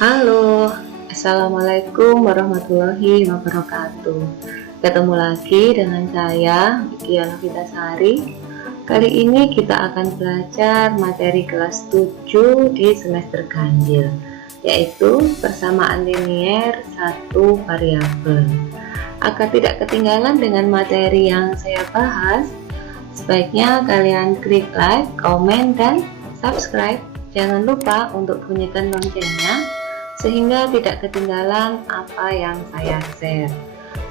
Halo, Assalamualaikum warahmatullahi wabarakatuh. Ketemu lagi dengan saya, Vicky Novitasari. Kali ini kita akan belajar materi kelas 7 di semester ganjil, yaitu persamaan linier satu variabel. Agar tidak ketinggalan dengan materi yang saya bahas, sebaiknya kalian klik like, komen, dan subscribe. Jangan lupa untuk bunyikan loncengnya sehingga tidak ketinggalan apa yang saya share.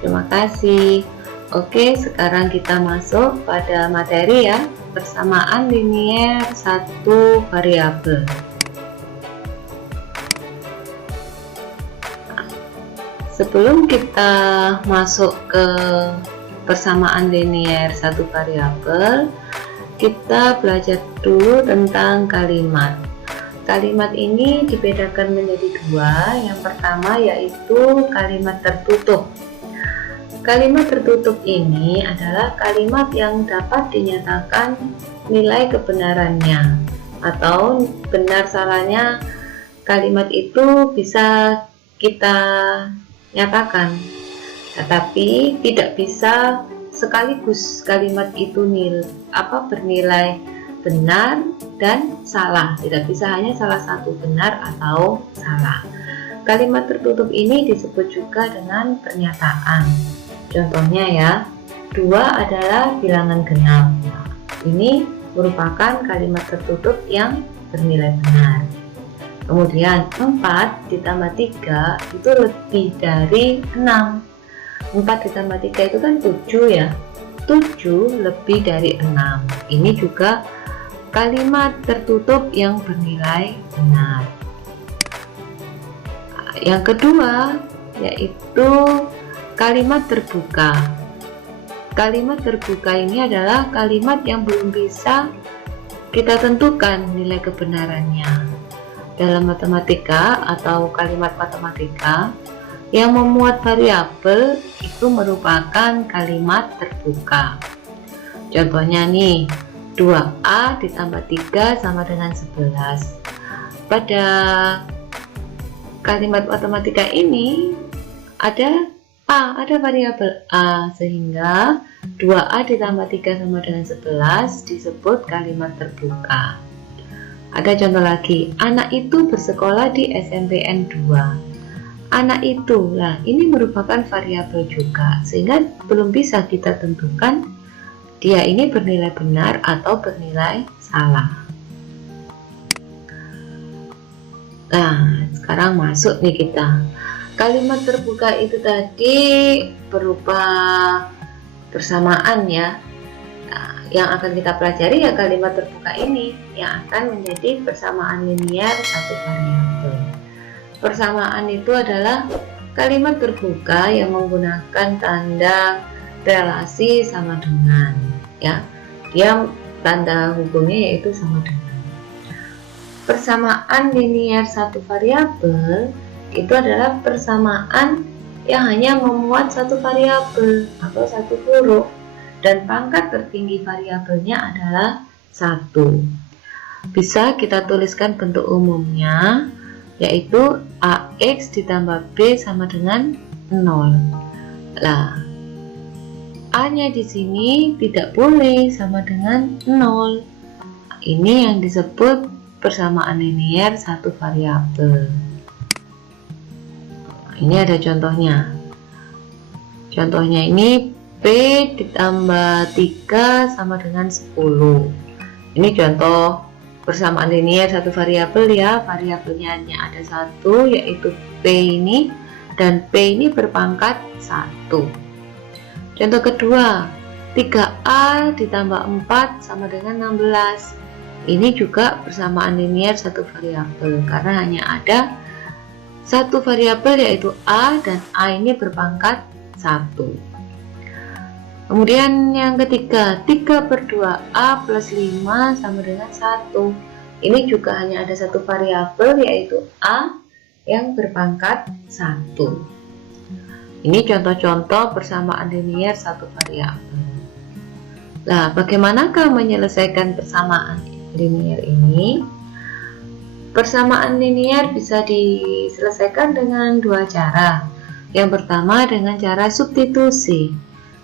Terima kasih. Oke, sekarang kita masuk pada materi ya, persamaan linier satu variabel. Sebelum kita masuk ke persamaan linier satu variabel, kita belajar dulu tentang kalimat. Kalimat ini dibedakan menjadi dua. Yang pertama yaitu kalimat tertutup. Kalimat tertutup ini adalah kalimat yang dapat dinyatakan nilai kebenarannya atau benar salahnya kalimat itu bisa kita nyatakan, tetapi tidak bisa sekaligus kalimat itu bernilai benar dan salah, tidak bisa hanya salah satu benar atau salah. Kalimat tertutup ini disebut juga dengan pernyataan. Contohnya ya, 2 adalah bilangan genap. Nah, ini merupakan kalimat tertutup yang bernilai benar. Kemudian 4 ditambah 3 itu lebih dari 6. 4 ditambah 3 itu kan 7 ya, 7 lebih dari 6. Ini juga kalimat tertutup yang bernilai benar. Yang kedua yaitu kalimat terbuka. Kalimat terbuka ini adalah kalimat yang belum bisa kita tentukan nilai kebenarannya. Dalam matematika atau kalimat matematika yang memuat variabel itu merupakan kalimat terbuka. Contohnya nih, 2A ditambah 3 sama dengan 11. Pada kalimat matematika ini ada variabel A, sehingga 2A ditambah 3 sama dengan 11 disebut kalimat terbuka. Ada contoh lagi, anak itu bersekolah di SMPN 2. Anak itu, ini merupakan variabel juga, sehingga belum bisa kita tentukan dia ini bernilai benar atau bernilai salah. Nah, sekarang masuk nih kita. Kalimat terbuka itu tadi berupa persamaan ya. Nah, yang akan kita pelajari ya kalimat terbuka ini yang akan menjadi persamaan linier satu variabel. Persamaan itu adalah kalimat terbuka yang menggunakan tanda relasi sama dengan, ya, dia tanda hubungnya yaitu sama dengan. Persamaan linier satu variabel itu adalah persamaan yang hanya memuat satu variabel atau satu huruf dan pangkat tertinggi variabelnya adalah 1. Bisa kita tuliskan bentuk umumnya yaitu AX ditambah B sama dengan 0. A-nya di sini tidak boleh sama dengan 0. Ini yang disebut persamaan linier satu variabel. Ini ada contohnya. Contohnya ini P ditambah 3 sama dengan 10. Ini contoh persamaan linier satu variabel ya. Variabelnya hanya ada satu, yaitu P ini, dan P ini berpangkat 1. Contoh kedua, 3A ditambah 4 sama dengan 16. Ini juga persamaan linier satu variabel karena hanya ada satu variabel yaitu A, dan A ini berpangkat 1. Kemudian yang ketiga, 3/2A plus 5 sama dengan 1. Ini juga hanya ada satu variabel yaitu A yang berpangkat 1. Ini contoh-contoh persamaan linier satu variabel. Bagaimanakah menyelesaikan persamaan linier ini? Persamaan linier bisa diselesaikan dengan dua cara. Yang pertama dengan cara substitusi,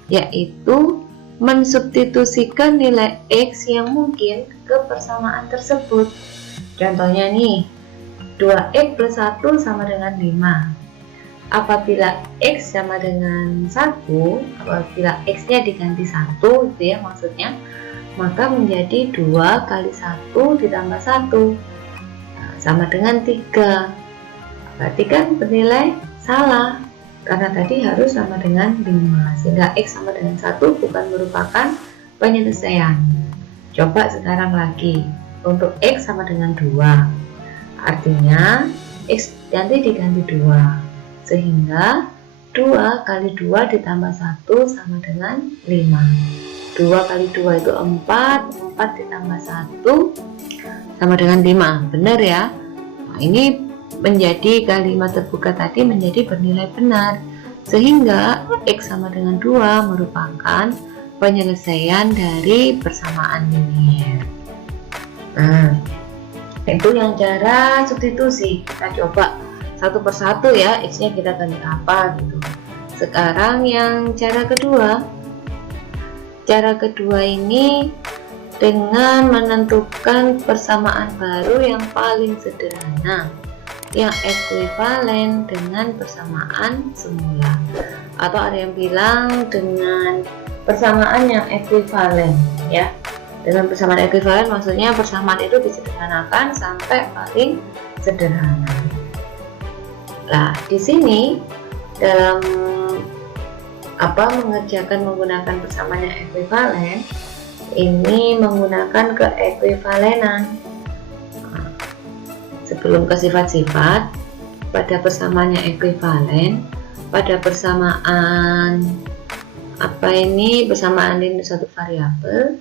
yaitu mensubstitusikan nilai X yang mungkin ke persamaan tersebut. Contohnya nih, 2X plus 1 sama dengan 5. Apabila X sama dengan 1, apabila X-nya diganti 1, itu ya maksudnya, maka menjadi 2 kali 1 ditambah 1 sama dengan 3. Berarti kan bernilai salah, karena tadi harus sama dengan 5, sehingga X sama dengan 1 bukan merupakan penyelesaian. Coba sekarang lagi, untuk X sama dengan 2, artinya X nanti diganti 2, sehingga 2 kali 2 ditambah 1 sama dengan 5. 2 kali 2 itu 4, 4 ditambah 1 sama dengan 5, benar ya. Nah, ini menjadi kalimat terbuka tadi menjadi bernilai benar, sehingga X sama dengan 2 merupakan penyelesaian dari persamaan linier. Nah, itu yang cara substitusi. Kita coba satu persatu ya, X nya kita ganti apa gitu. Sekarang yang cara kedua. Cara kedua ini dengan menentukan persamaan baru yang paling sederhana, yang ekuivalen dengan persamaan semula, atau ada yang bilang dengan persamaan yang ekuivalen ya. Dengan persamaan ekuivalen maksudnya persamaan itu disederhanakan sampai paling sederhana. Nah, di sini dalam mengerjakan menggunakan persamaan yang ekuivalen, ini menggunakan keekuivalenan. Sebelum ke sifat-sifat, pada persamaan yang ekuivalen, pada persamaan persamaan linier satu variabel,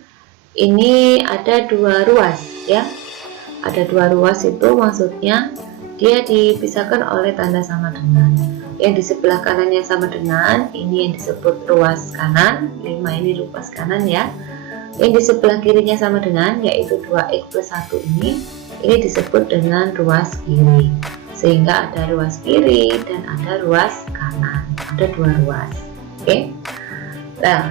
ini ada dua ruas ya. Ada dua ruas, itu maksudnya dia dipisahkan oleh tanda sama dengan. Yang di sebelah kanannya sama dengan, ini yang disebut ruas kanan, 5 ini ruas kanan ya. Yang di sebelah kirinya sama dengan, yaitu 2X plus 1 ini disebut dengan ruas kiri. Sehingga ada ruas kiri dan ada ruas kanan, ada dua ruas. Oke. Nah,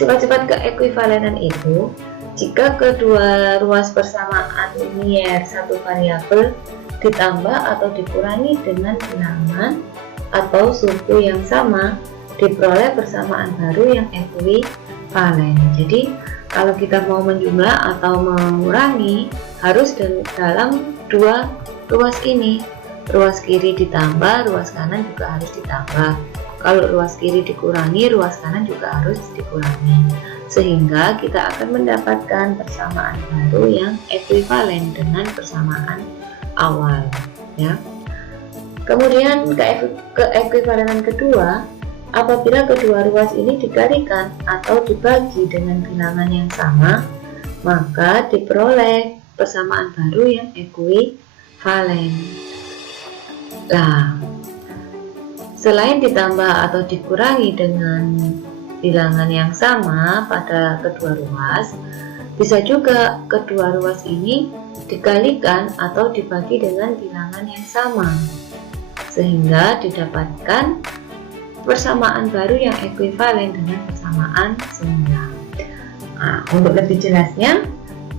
sifat-sifat keekuivalenan itu, jika kedua ruas persamaan linier satu variabel ditambah atau dikurangi dengan bilangan atau suku yang sama, diperoleh persamaan baru yang ekuivalen. Jadi kalau kita mau menjumlah atau mengurangi, harus dalam dua ruas ini. Ruas kiri ditambah, ruas kanan juga harus ditambah. Kalau ruas kiri dikurangi, ruas kanan juga harus dikurangi, sehingga kita akan mendapatkan persamaan baru yang ekuivalen dengan persamaan awal ya. Kemudian keekuivalenan kedua, apabila kedua ruas ini dikalikan atau dibagi dengan bilangan yang sama, maka diperoleh persamaan baru yang ekuivalen. Nah, selain ditambah atau dikurangi dengan bilangan yang sama pada kedua ruas, bisa juga kedua ruas ini dikalikan atau dibagi dengan bilangan yang sama, sehingga didapatkan persamaan baru yang ekuivalen dengan persamaan semula. Nah, untuk lebih jelasnya,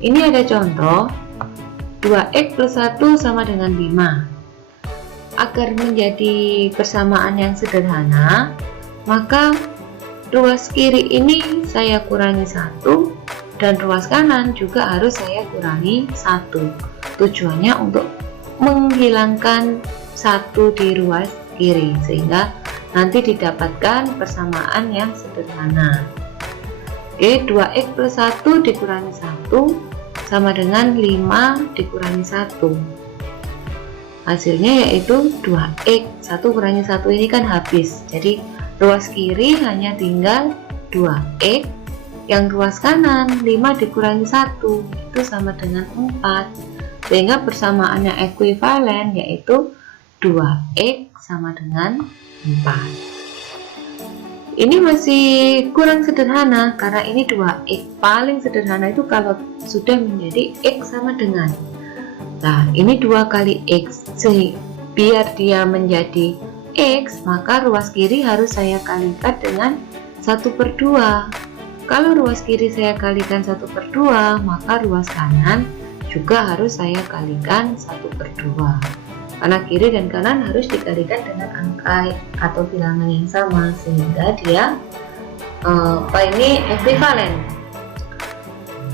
ini ada contoh 2X plus 1 sama dengan 5. Agar menjadi persamaan yang sederhana, maka ruas kiri ini saya kurangi 1 dan ruas kanan juga harus saya kurangi 1. Tujuannya untuk menghilangkan 1 di ruas kiri, sehingga nanti didapatkan persamaan yang sederhana. Oke, 2X plus 1 dikurangi 1 sama dengan 5 dikurangi 1. Hasilnya yaitu 2X. 1 kurangi 1 ini kan habis, jadi ruas kiri hanya tinggal 2X. Yang ruas kanan 5 dikurangi 1 itu sama dengan 4, sehingga persamaannya ekuivalen yaitu 2X sama dengan 4. Ini masih kurang sederhana karena ini 2X. Paling sederhana itu kalau sudah menjadi X sama dengan. Nah, ini 2 kali X. Biar dia menjadi X, maka ruas kiri harus saya kalikan dengan 1/2. Kalau ruas kiri saya kalikan 1/2, maka ruas kanan juga harus saya kalikan 1/2. Karena kiri dan kanan harus dikalikan dengan angka atau bilangan yang sama, sehingga dia ini ekuivalen.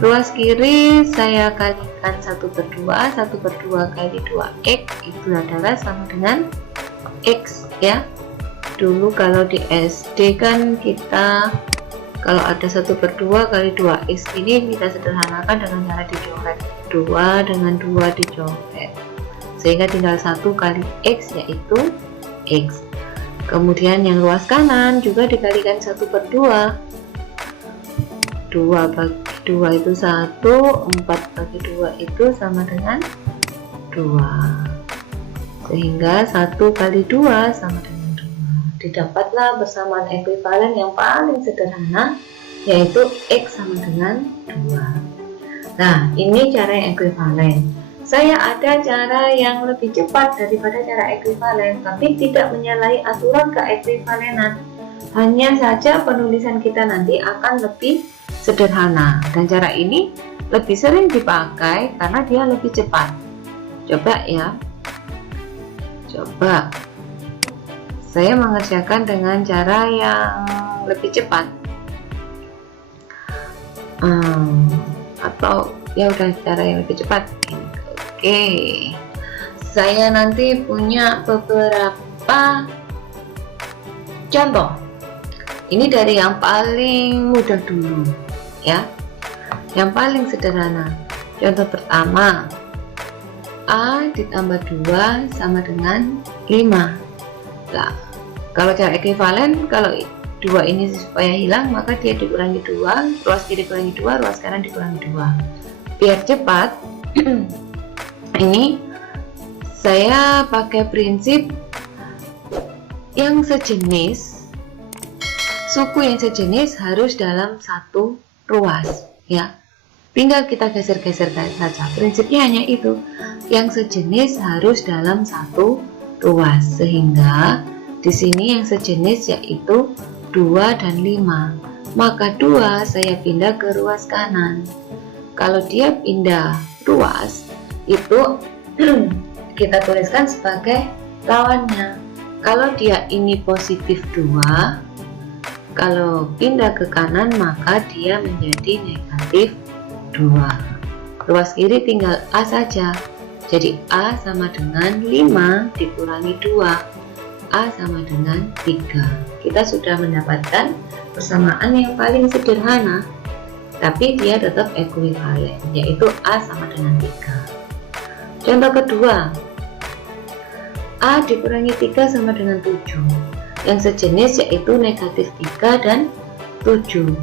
Ruas kiri saya kalikan 1/2, 1/2 kali 2x itu adalah sama dengan X ya. Dulu kalau di SD kan kita kalau ada 1/2 kali 2x ini kita sederhanakan dengan cara dicoret 2 dengan 2 dicoret, sehingga tinggal 1 kali X yaitu X. Kemudian yang ruas kanan juga dikalikan 1/2, 2 bagi 2 itu 1, 4 bagi 2 itu sama dengan 2, sehingga 1 kali 2 sama dengan 2. Didapatlah persamaan ekuivalen yang paling sederhana, yaitu X sama dengan 2. Nah, ini cara yang ekuivalen. Saya ada cara yang lebih cepat daripada cara ekuivalen, tapi tidak menyalahi aturan keekuivalenan. Hanya saja penulisan kita nanti akan lebih sederhana, dan cara ini lebih sering dipakai karena dia lebih cepat. Coba ya, coba saya mengerjakan dengan cara yang lebih cepat, atau ya udah cara yang lebih cepat. Oke, saya nanti punya beberapa contoh. Ini dari yang paling mudah dulu ya, yang paling sederhana. Contoh pertama, A ditambah 2 sama dengan 5. Nah, kalau cara ekuivalen, kalau 2 ini supaya hilang, maka dia dikurangi 2, ruas kiri dikurangi 2, ruas kanan dikurangi 2. Biar cepat, ini saya pakai prinsip yang sejenis, suku yang sejenis harus dalam satu ruas ya. Tinggal kita geser-geser saja. Prinsipnya hanya itu. Yang sejenis harus dalam satu ruas, sehingga di sini yang sejenis yaitu 2 dan 5. Maka 2 saya pindah ke ruas kanan. Kalau dia pindah ruas, itu kita tuliskan sebagai lawannya. Kalau dia ini positif 2, kalau pindah ke kanan maka dia menjadi negatif 2. Ruas kiri tinggal A saja. Jadi A sama dengan 5 dikurangi 2. A sama dengan 3. Kita sudah mendapatkan persamaan yang paling sederhana, tapi dia tetap ekuivalen, yaitu A sama dengan 3. Contoh kedua, A dikurangi 3 sama dengan 7. Yang sejenis yaitu negatif 3 dan 7,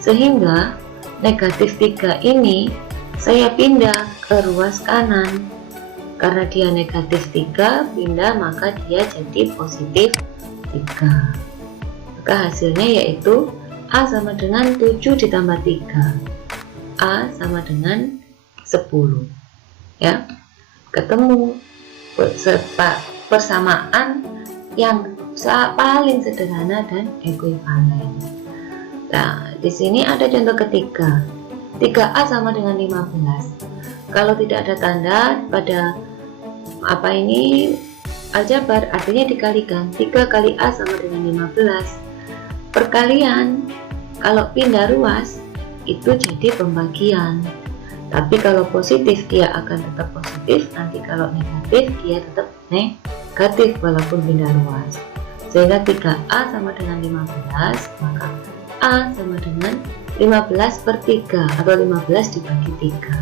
sehingga negatif 3 ini saya pindah ke ruas kanan. Karena dia negatif 3 pindah, maka dia jadi positif 3. Maka hasilnya yaitu A sama dengan 7 ditambah 3, A sama dengan 10 ya. Ketemu persamaan yang paling sederhana dan ekuivalen. Nah, di sini ada contoh ketiga. 3A sama dengan 15. Kalau tidak ada tanda pada aljabar, artinya dikalikan. 3 kali A sama dengan 15. Perkalian, kalau pindah ruas itu jadi pembagian. Tapi kalau positif dia akan tetap positif, nanti kalau negatif dia tetap negatif walaupun pindah ruas. Sehingga 3A sama dengan 15, maka A sama dengan 15/3 atau 15 dibagi 3,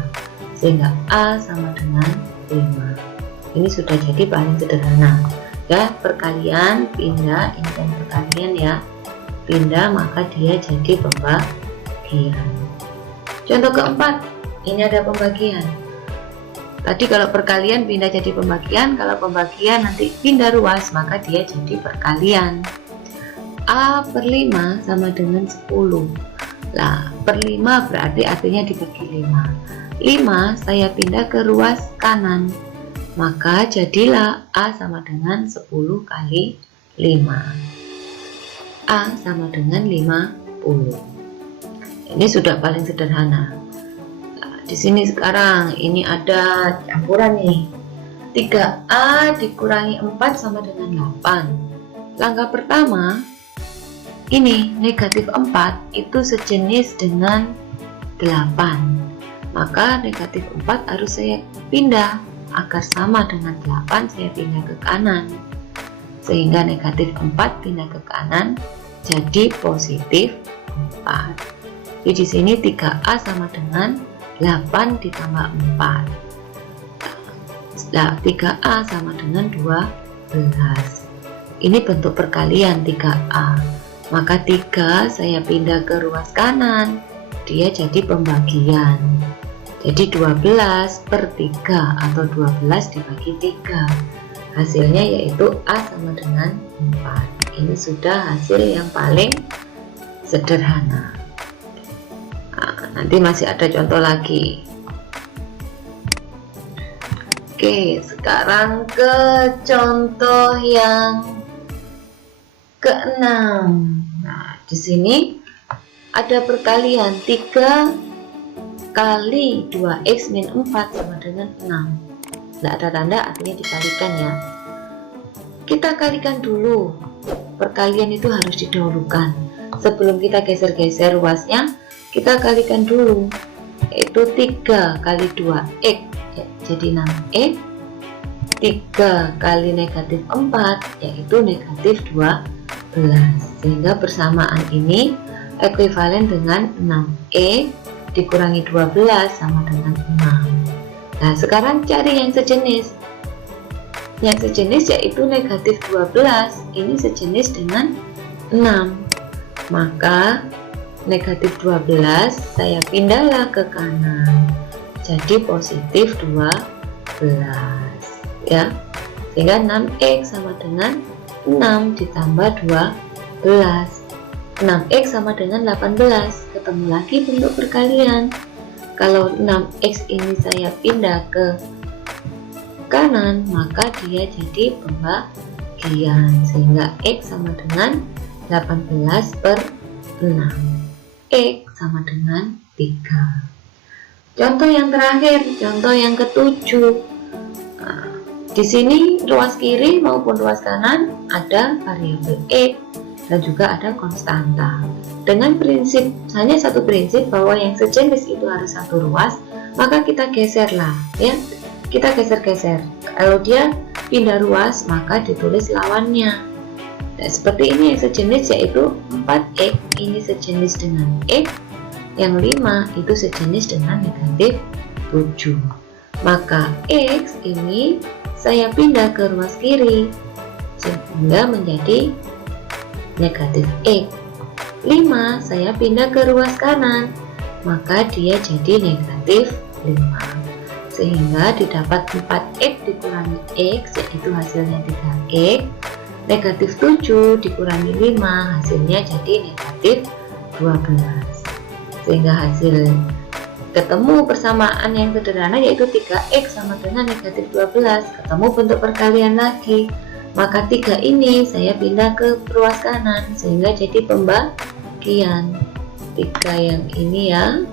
sehingga A sama dengan 5. Ini sudah jadi paling sederhana ya. Perkalian pindah, ini kan perkalian ya, pindah maka dia jadi pembagian. Contoh keempat, ini ada pembagian. Tadi kalau perkalian pindah jadi pembagian, kalau pembagian nanti pindah ruas maka dia jadi perkalian. A/5 sama dengan 10. Nah, per 5 berarti artinya dibagi 5. 5 saya pindah ke ruas kanan, maka jadilah A sama dengan 10 kali 5. A sama dengan 50. Ini sudah paling sederhana. Nah, di sini sekarang ini ada campuran nih. 3A dikurangi 4 sama dengan 8. Langkah pertama, ini negatif 4 itu sejenis dengan 8. Maka negatif 4 harus saya pindah agar sama dengan 8, saya pindah ke kanan. Sehingga negatif 4 pindah ke kanan jadi positif 4. Jadi di sini 3A sama dengan 8 ditambah 4. Nah, 3A sama dengan 12. Ini bentuk perkalian 3A. Maka 3 saya pindah ke ruas kanan, dia jadi pembagian. Jadi 12 per 3 atau 12 dibagi 3. Hasilnya yaitu A sama dengan 4. Ini sudah hasil yang paling sederhana. Nah, nanti masih ada contoh lagi. Oke, sekarang ke contoh yang ke-6. Nah, di sini ada perkalian 3 kali 2x min 4 sama dengan 6. Tidak ada tanda, artinya dikalikan ya. Kita kalikan dulu. Perkalian itu harus didahulukan. Sebelum kita geser-geser ruasnya, kita kalikan dulu. Yaitu 3 kali 2x ya, jadi 6x. 3 kali negatif 4 yaitu negatif 12. Sehingga persamaan ini ekuivalen dengan 6x dikurangi 12 sama dengan 6. Nah, sekarang cari yang sejenis. Yang sejenis yaitu negatif 12. Ini sejenis dengan 6. Maka negatif 12 saya pindahlah ke kanan. Jadi positif 12 ya. Sehingga 6x sama dengan 6 ditambah 12. 6x sama dengan 18. Ketemu lagi bentuk perkalian. Kalau 6x ini saya pindah ke kanan, maka dia jadi pembagian. Sehingga x sama dengan 18 per 6. X sama dengan 3. Contoh yang terakhir, contoh yang ke-7. Nah, di sini ruas kiri maupun ruas kanan ada variabel x dan juga ada konstanta. Dengan prinsip, hanya satu prinsip bahwa yang sejenis itu harus satu ruas, maka kita geserlah ya. Kita geser-geser. Kalau dia pindah ruas, maka ditulis lawannya. Nah, seperti ini yang sejenis yaitu 4x, ini sejenis dengan x, yang 5 itu sejenis dengan negatif 7. Maka x ini saya pindah ke ruas kiri sehingga menjadi negatif x. 5 saya pindah ke ruas kanan, maka dia jadi negatif 5. Sehingga didapat 4x dikurangi x yaitu hasilnya 3x. Negatif 7 dikurangi 5 hasilnya jadi negatif 12. Sehingga hasil ketemu persamaan yang sederhana yaitu 3x sama dengan negatif 12. Ketemu bentuk perkalian lagi. Maka 3 ini saya pindah ke ruas kanan sehingga jadi pembagian. 3 yang ini ya,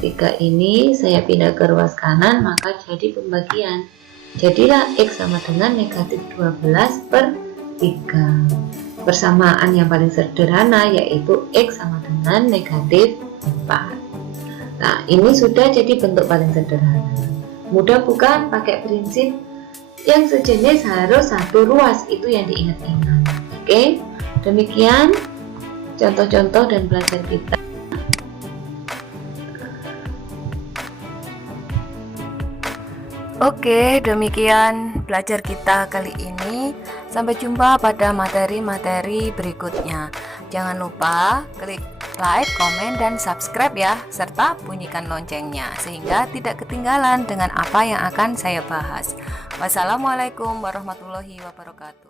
3 ini saya pindah ke ruas kanan maka jadi pembagian. Jadilah x sama dengan negatif 12 per 3. Persamaan yang paling sederhana yaitu x sama dengan negatif 4. Nah, ini sudah jadi bentuk paling sederhana. Mudah bukan? Pakai prinsip yang sejenis harus satu ruas, itu yang diingat-ingat. Oke, demikian contoh-contoh dan belajar kita. Oke, demikian belajar kita kali ini. Sampai jumpa pada materi-materi berikutnya. Jangan lupa klik like, komen, dan subscribe ya, serta bunyikan loncengnya sehingga tidak ketinggalan dengan apa yang akan saya bahas. Wassalamualaikum warahmatullahi wabarakatuh.